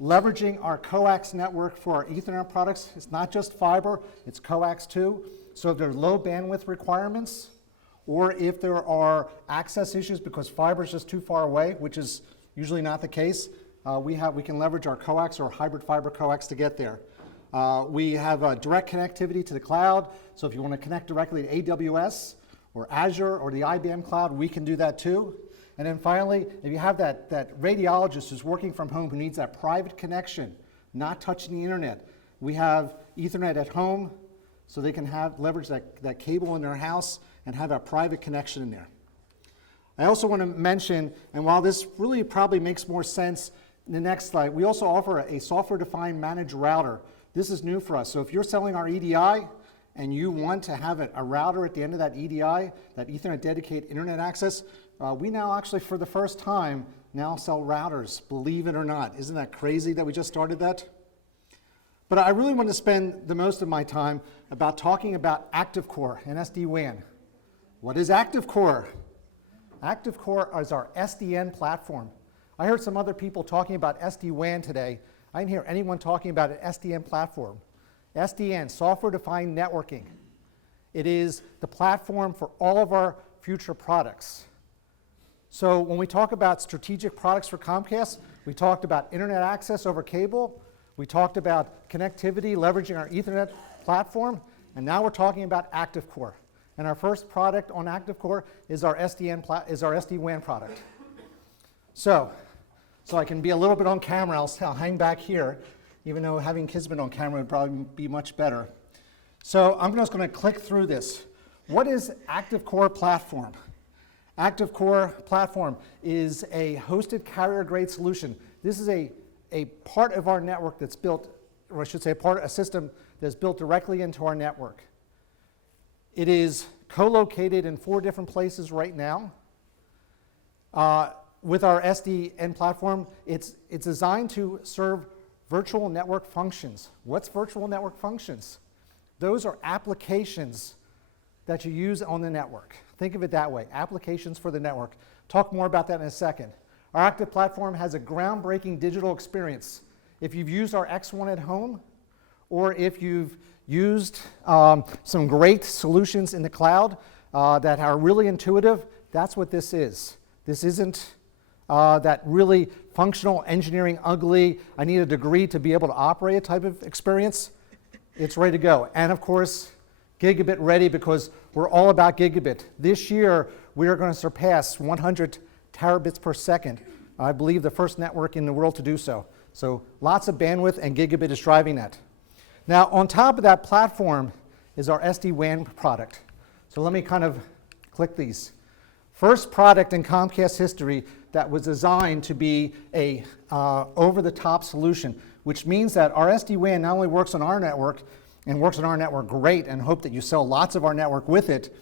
leveraging our coax network for our Ethernet products. It's not just fiber, it's coax too. So if there are low bandwidth requirements, or if there are access issues because fiber is just too far away, which is usually not the case, we can leverage our coax or hybrid fiber coax to get there. We have direct connectivity to the cloud, so if you want to connect directly to AWS or Azure or the IBM cloud, we can do that too. And then finally, if you have that radiologist who's working from home who needs that private connection, not touching the internet, we have Ethernet at home, so they can leverage that cable in their house and have a private connection in there. I also want to mention, and while this really probably makes more sense in the next slide, we also offer a software-defined managed router. This is new for us. So if you're selling our EDI and you want to have a router at the end of that EDI, that Ethernet dedicated internet access, we now actually, for the first time, now sell routers, believe it or not. Isn't that crazy that we just started that? But I really want to spend the most of my time about talking about ActiveCore and SD-WAN. What is ActiveCore? ActiveCore is our SDN platform. I heard some other people talking about SD-WAN today. I didn't hear anyone talking about an SDN platform. SDN, software-defined networking. It is the platform for all of our future products. So when we talk about strategic products for Comcast, we talked about internet access over cable, we talked about connectivity, leveraging our Ethernet platform, and now we're talking about ActiveCore. And our first product on ActiveCore is our SD-WAN product. So I can be a little bit on camera, I'll hang back here, even though having Kismet on camera would probably be much better. So I'm just going to click through this. What is ActiveCore platform? ActiveCore platform is a hosted carrier-grade solution. This is a part of our network that's built, or I should say a system that's built directly into our network. It is co-located in 4 different places right now. With our SDN platform, it's designed to serve virtual network functions. What's virtual network functions? Those are applications that you use on the network. Think of it that way, applications for the network. Talk more about that in a second. Our Active platform has a groundbreaking digital experience. If you've used our X1 at home, or if you've used some great solutions in the cloud that are really intuitive, that's what this is. This isn't that really functional engineering, ugly, I need a degree to be able to operate type of experience. It's ready to go. And of course, gigabit ready, because we're all about gigabit. This year, we are going to surpass 100 terabits per second. I believe the first network in the world to do so. So lots of bandwidth, and gigabit is driving that. Now, on top of that platform is our SD-WAN product. So let me kind of click these. First product in Comcast history that was designed to be a over-the-top solution, which means that our SD-WAN not only works on our network, and works on our network great, and hope that you sell lots of our network with it,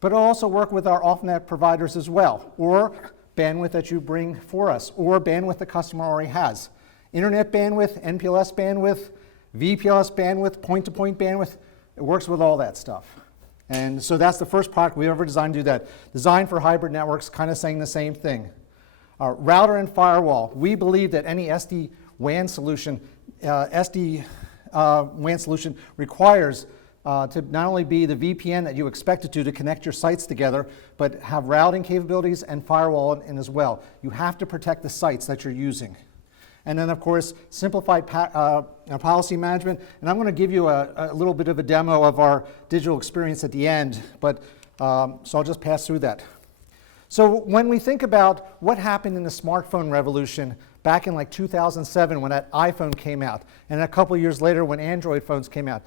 but it'll also work with our off-net providers as well, or bandwidth that you bring for us, or bandwidth the customer already has. Internet bandwidth, NPLS bandwidth, VPLS bandwidth, point-to-point bandwidth, it works with all that stuff. And so that's the first product we ever designed to do that. Designed for hybrid networks, kind of saying the same thing. Router and firewall. We believe that any SD-WAN solution, WAN solution requires to not only be the VPN that you expect it to connect your sites together, but have routing capabilities and firewall in as well. You have to protect the sites that you're using. And then, of course, simplified policy management. And I'm going to give you a little bit of a demo of our digital experience at the end, but so I'll just pass through that. So when we think about what happened in the smartphone revolution back in like 2007 when that iPhone came out, and a couple years later when Android phones came out,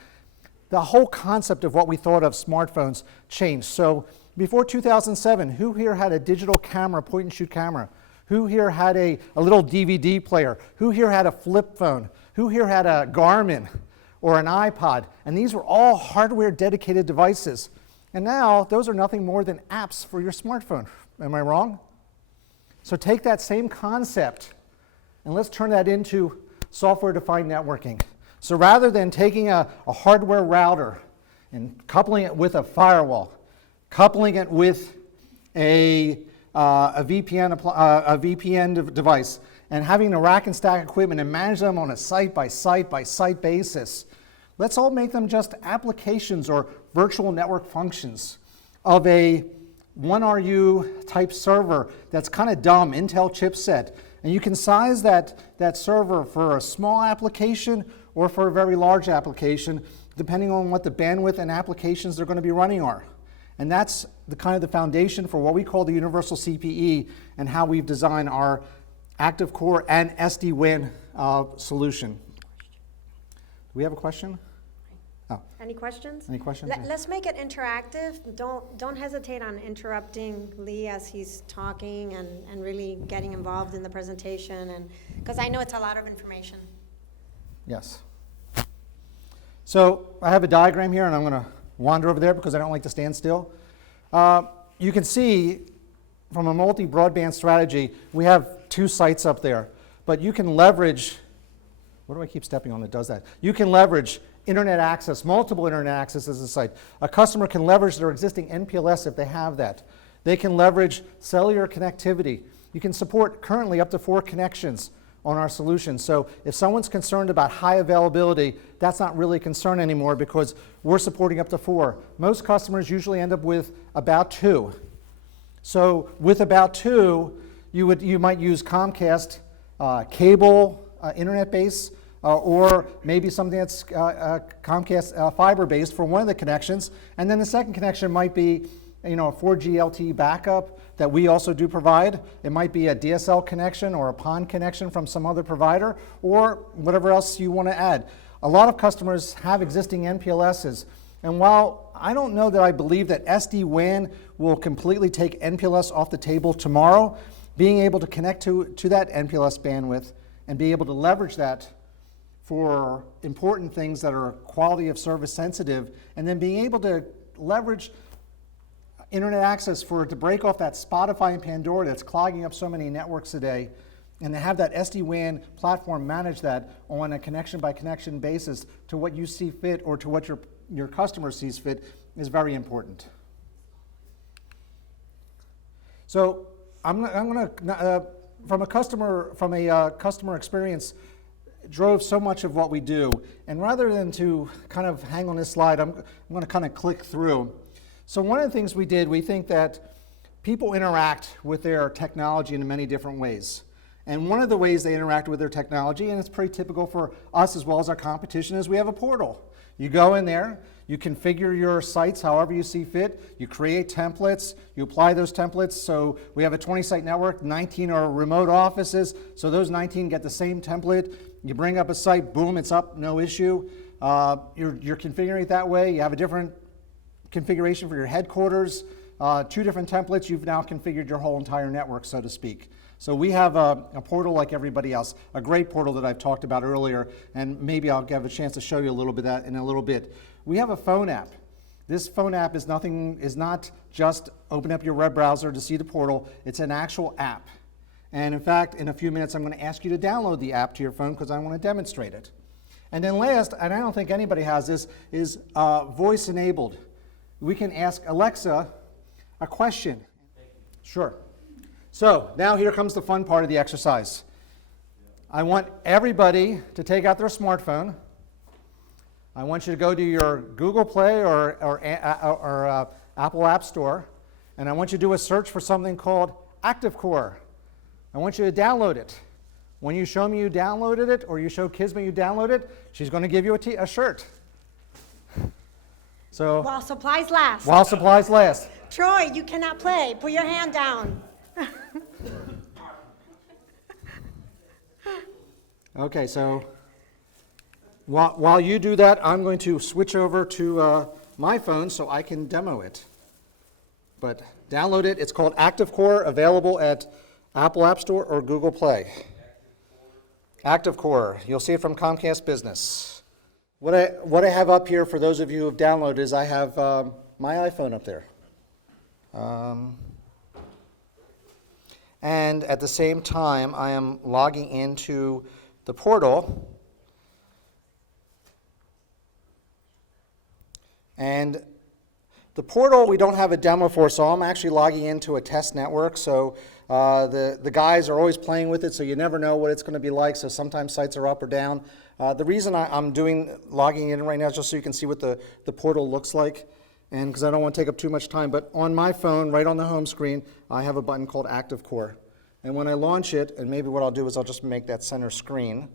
the whole concept of what we thought of smartphones changed. So before 2007, who here had a digital camera, point-and-shoot camera? Who here had a little DVD player? Who here had a flip phone? Who here had a Garmin or an iPod? And these were all hardware-dedicated devices. And now, those are nothing more than apps for your smartphone. Am I wrong? So take that same concept, and let's turn that into software-defined networking. So rather than taking a hardware router and coupling it with a firewall, coupling it with a VPN device, and having to rack and stack equipment and manage them on a site-by-site basis. Let's all make them just applications or virtual network functions of a 1RU type server that's kind of dumb, Intel chipset. And you can size that server for a small application or for a very large application, depending on what the bandwidth and applications they're going to be running are. And that's the kind of the foundation for what we call the universal CPE and how we've designed our active core and SD-WAN solution. Do we have a question? Oh. Any questions? Any questions? Let's make it interactive. Don't hesitate on interrupting Lee as he's talking and really getting involved in the presentation, and because I know it's a lot of information. Yes. So I have a diagram here, and I'm going to wander over there because I don't like to stand still. You can see from a multi-broadband strategy, we have 2 sites up there, but you can leverage, what do I keep stepping on that does that? You can leverage internet access, multiple internet access as a site. A customer can leverage their existing NPLS if they have that. They can leverage cellular connectivity. You can support currently up to 4 connections on our solution. So if someone's concerned about high availability, that's not really a concern anymore because we're supporting up to 4. Most customers usually end up with about 2. So with about 2, you might use Comcast cable internet base, or maybe something that's Comcast fiber-based for one of the connections. And then the second connection might be, a 4G LTE backup that we also do provide. It might be a DSL connection or a PON connection from some other provider, or whatever else you want to add. A lot of customers have existing NPLSs. And while I don't know that I believe that SD-WAN will completely take NPLS off the table tomorrow, being able to connect to that NPLS bandwidth and be able to leverage that for important things that are quality of service sensitive, and then being able to leverage internet access to break off that Spotify and Pandora that's clogging up so many networks today, and to have that SD-WAN platform manage that on a connection-by-connection basis to what you see fit or to what your customer sees fit is very important. So I'm going to, from a customer experience, drove so much of what we do, and rather than to kind of hang on this slide, I'm going to kind of click through. So one of the things we did, we think that people interact with their technology in many different ways. And one of the ways they interact with their technology, and it's pretty typical for us as well as our competition, is we have a portal. You go in there, you configure your sites however you see fit, you create templates, you apply those templates. So we have a 20-site network, 19 are remote offices, so those 19 get the same template. You bring up a site, boom, it's up, no issue. You're configuring it that way. You have a different configuration for your headquarters, 2 different templates. You've now configured your whole entire network, so to speak. So we have a portal like everybody else, a great portal that I've talked about earlier, and maybe I'll have a chance to show you a little bit of that in a little bit. We have a phone app. This phone app is not just open up your web browser to see the portal. It's an actual app. And in fact, in a few minutes, I'm going to ask you to download the app to your phone because I want to demonstrate it. And then last, and I don't think anybody has this, is voice enabled. We can ask Alexa a question. Sure. So now here comes the fun part of the exercise. I want everybody to take out their smartphone. I want you to go to your Google Play or Apple App Store, and I want you to do a search for something called ActiveCore. I want you to download it. When you show me you downloaded it, or you show Kismet you downloaded it, she's going to give you a shirt. So While supplies last. While supplies last. Troy, you cannot play. Put your hand down. Okay, so while you do that, I'm going to switch over to my phone so I can demo it. But download it. It's called ActiveCore, available at Apple App Store or Google Play. ActiveCore. You'll see it from Comcast Business. What I have up here for those of you who have downloaded is I have my iPhone up there. And at the same time, I am logging into the portal. And the portal we don't have a demo for, so I'm actually logging into a test network. So The guys are always playing with it, so you never know what it's going to be like. So sometimes sites are up or down. The reason I'm logging in right now is just so you can see what the portal looks like, and because I don't want to take up too much time. But on my phone, right on the home screen, I have a button called Active Core. And when I launch it, and maybe what I'll do is I'll just make that center screen.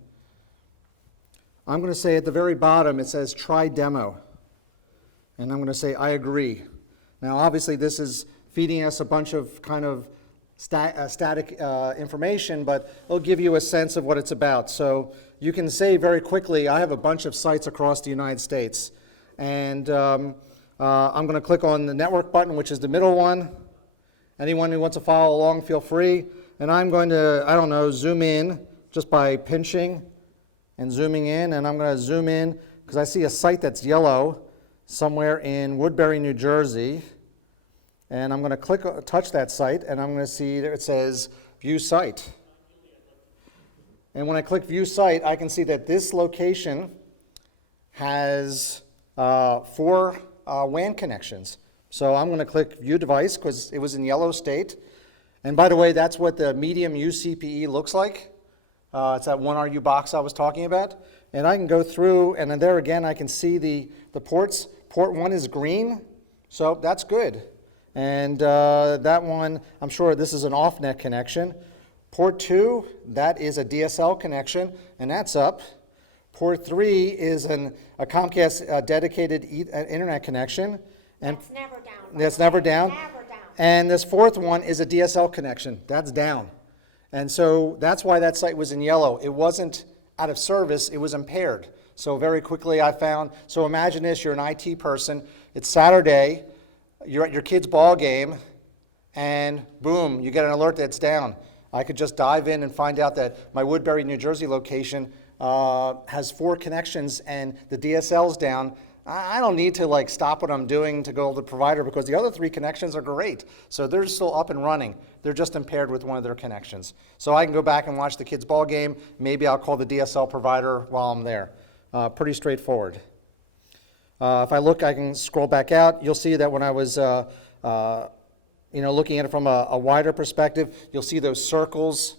I'm going to say at the very bottom, it says Try Demo. And I'm going to say I agree. Now, obviously, this is feeding us a bunch of kind of static information, but it'll give you a sense of what it's about. So you can say very quickly, I have a bunch of sites across the United States. And I'm going to click on the network button, which is the middle one. Anyone who wants to follow along, feel free. And I'm going to, I don't know, zoom in just by pinching and zooming in. And I'm going to zoom in because I see a site that's yellow somewhere in Woodbury, New Jersey. And I'm going to touch that site, and I'm going to see that it says View Site. And when I click View Site, I can see that this location has 4 WAN connections. So I'm going to click View Device because it was in yellow state. And by the way, that's what the medium UCPE looks like. It's that 1RU box I was talking about. And I can go through, and then there again, I can see the ports. Port 1 is green, so that's good. And that one, I'm sure this is an off-net connection. Port 2, that is a DSL connection, and that's up. Port 3 is a Comcast dedicated internet connection. And That's never down. that's never down. Never down. And this fourth one is a DSL connection. That's down. And so that's why that site was in yellow. It wasn't out of service, it was impaired. So very quickly I found, so imagine this, you're an IT person, it's Saturday, you're at your kid's ball game, and boom, you get an alert that it's down. I could just dive in and find out that my Woodbury, New Jersey location has 4 connections and the DSL's down. I don't need to like stop what I'm doing to go to the provider because the other 3 connections are great. So they're still up and running. They're just impaired with one of their connections. So I can go back and watch the kids' ball game. Maybe I'll call the DSL provider while I'm there. Pretty straightforward. If I look, I can scroll back out. You'll see that when I was looking at it from a wider perspective, you'll see those circles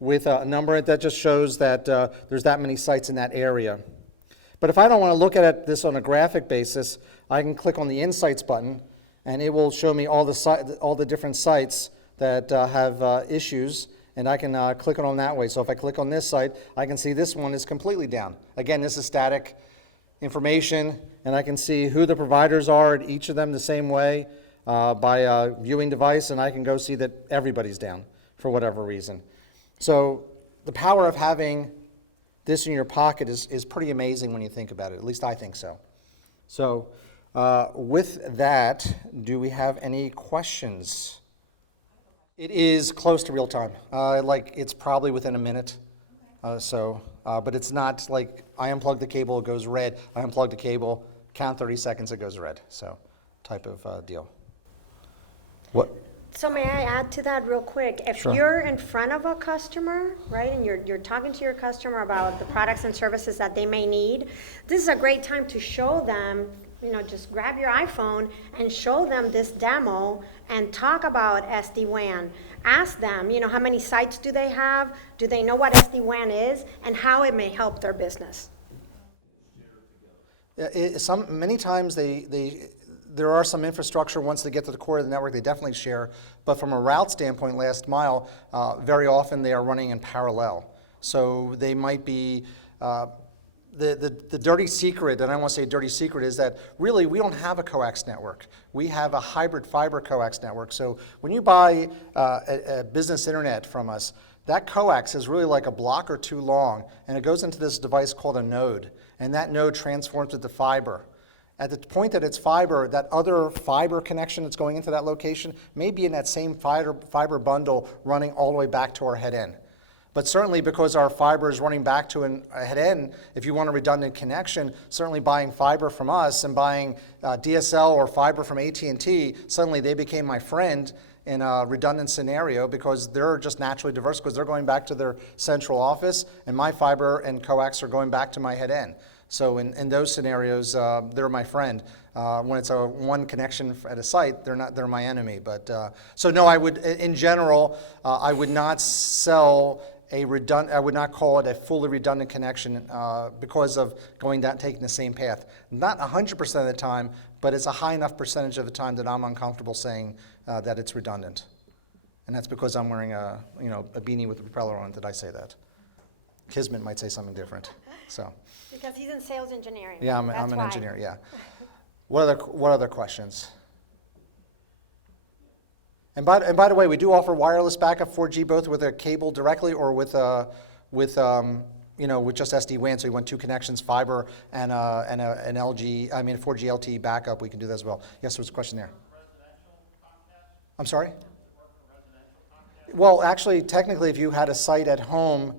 with a number. That just shows that there's that many sites in that area. But if I don't want to look at this on a graphic basis, I can click on the Insights button, and it will show me all the different sites that have issues, and I can click on that way. So if I click on this site, I can see this one is completely down. Again, this is static information, and I can see who the providers are at each of them the same way by viewing device, and I can go see that everybody's down for whatever reason. So the power of having this in your pocket is pretty amazing when you think about it. At least I think so. So with that, do we have any questions? It is close to real time. It's probably within a minute. But it's not like I unplug the cable, it goes red. I unplug the cable, count 30 seconds, it goes red. So type of deal. What? So may I add to that real quick? If Sure. you're in front of a customer, right, and you're talking to your customer about the products and services that they may need, this is a great time to show them, just grab your iPhone and show them this demo and talk about SD-WAN. Ask them, how many sites do they have? Do they know what SD-WAN is and how it may help their business? Many times there are some infrastructure once they get to the core of the network, they definitely share. But from a route standpoint, last mile, very often they are running in parallel. So they might be, the dirty secret, and I don't want to say dirty secret, is that really we don't have a coax network. We have a hybrid fiber coax network. So when you buy a business internet from us, that coax is really like a block or 2 long, and it goes into this device called a node. And that node transforms it to fiber. At the point that it's fiber, that other fiber connection that's going into that location may be in that same fiber bundle running all the way back to our head end. But certainly because our fiber is running back to a head end, if you want a redundant connection, certainly buying fiber from us and buying DSL or fiber from AT&T, suddenly they became my friend in a redundant scenario because they're just naturally diverse because they're going back to their central office and my fiber and coax are going back to my head end. So in those scenarios, they're my friend. When it's a one connection at a site, they're my enemy. But so no, I would, in general, I would not sell I would not call it a fully redundant connection because of taking the same path. Not 100% of the time, but it's a high enough percentage of the time that I'm uncomfortable saying that it's redundant. And that's because I'm wearing a beanie with a propeller on it that I say that. Kismet might say something different. So. Because he's in sales engineering. Yeah, I'm That's an why. engineer. Yeah. What other questions? And by the way, we do offer wireless backup 4G both with a cable directly or with just SD-WAN. So you want two connections, fiber and an 4G LTE backup. We can do that as well. Yes, there was a question there. I'm sorry? Well, actually, technically, if you had a site at home,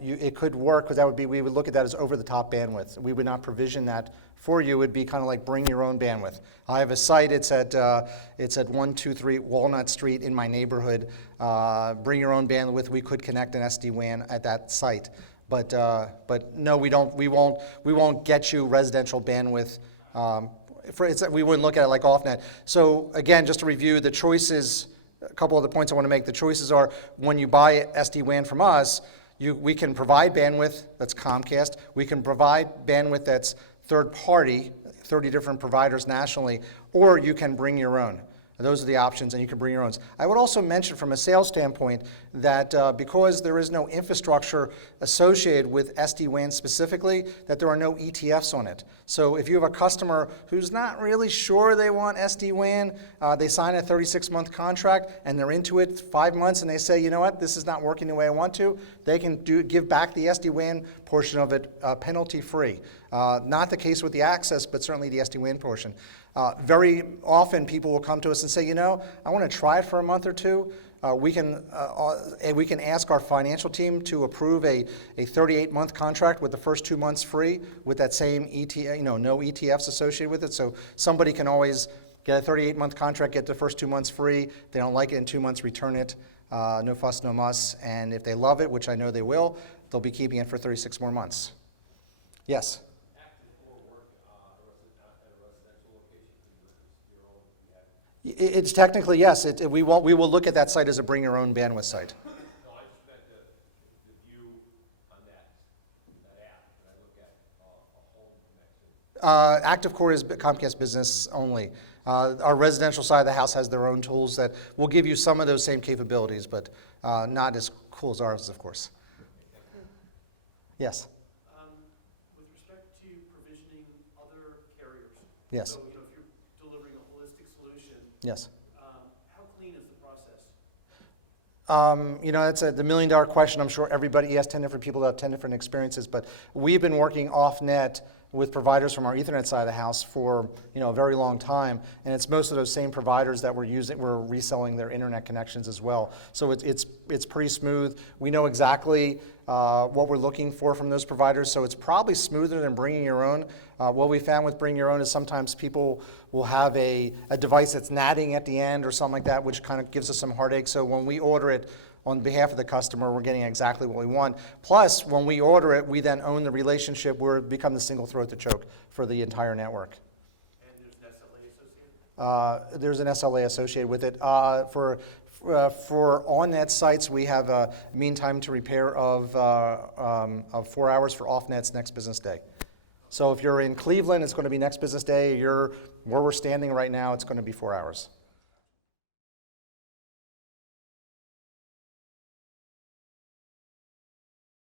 it could work because we would look at that as over-the-top bandwidth. We would not provision that for you. It would be kind of like bring your own bandwidth. I have a site. It's at 123 Walnut Street in my neighborhood. Bring your own bandwidth. We could connect an SD-WAN at that site, but no, we don't. We won't get you residential bandwidth. We wouldn't look at it like off-net. So again, just to review the choices. A couple of the points I want to make. The choices are when you buy SD-WAN from us, we can provide bandwidth that's Comcast. We can provide bandwidth that's third party, 30 different providers nationally, or you can bring your own. Those are the options, and you can bring your own. I would also mention from a sales standpoint that because there is no infrastructure associated with SD-WAN specifically, that there are no ETFs on it. So if you have a customer who's not really sure they want SD-WAN, they sign a 36-month contract, and they're into it 5 months, and they say, you know what, this is not working the way I want to, they can give back the SD-WAN portion of it penalty-free. Not the case with the access, but certainly the SD-WAN portion. Very often people will come to us and say, I want to try it for a month or two. We can ask our financial team to approve a 38-month contract with the first 2 months free with that same no ETFs associated with it. So somebody can always get a 38-month contract, get the first 2 months free. If they don't like it in 2 months, return it. No fuss, no muss. And if they love it, which I know they will, they'll be keeping it for 36 more months. Yes? It's technically, yes. We will look at that site as a bring your own bandwidth site. No, I just meant the view on that app. When I look at a home connection. Active Core is Comcast business only. Our residential side of the house has their own tools that will give you some of those same capabilities, but not as cool as ours, of course. Yes? With respect to provisioning other carriers. Yes. So, if you're delivering a holistic solution. Yes. How clean is the process? That's the million-dollar question. I'm sure everybody, he has 10 different people that have 10 different experiences, but we've been working off-net with providers from our Ethernet side of the house for a very long time, and it's most of those same providers that we're reselling their internet connections as well. So it's pretty smooth. We know exactly what we're looking for from those providers, so it's probably smoother than bringing your own. What we found with bringing your own is sometimes people will have a device that's natting at the end or something like that, which kind of gives us some heartache. So when we order it on behalf of the customer, we're getting exactly what we want. Plus, when we order it, we then own the relationship. We become the single throat to choke for the entire network. And there's an SLA associated? There's an SLA associated with it. For on-net sites, we have a mean time to repair of 4 hours. For off-nets, next business day. So if you're in Cleveland, it's going to be next business day. Where we're standing right now, it's going to be 4 hours.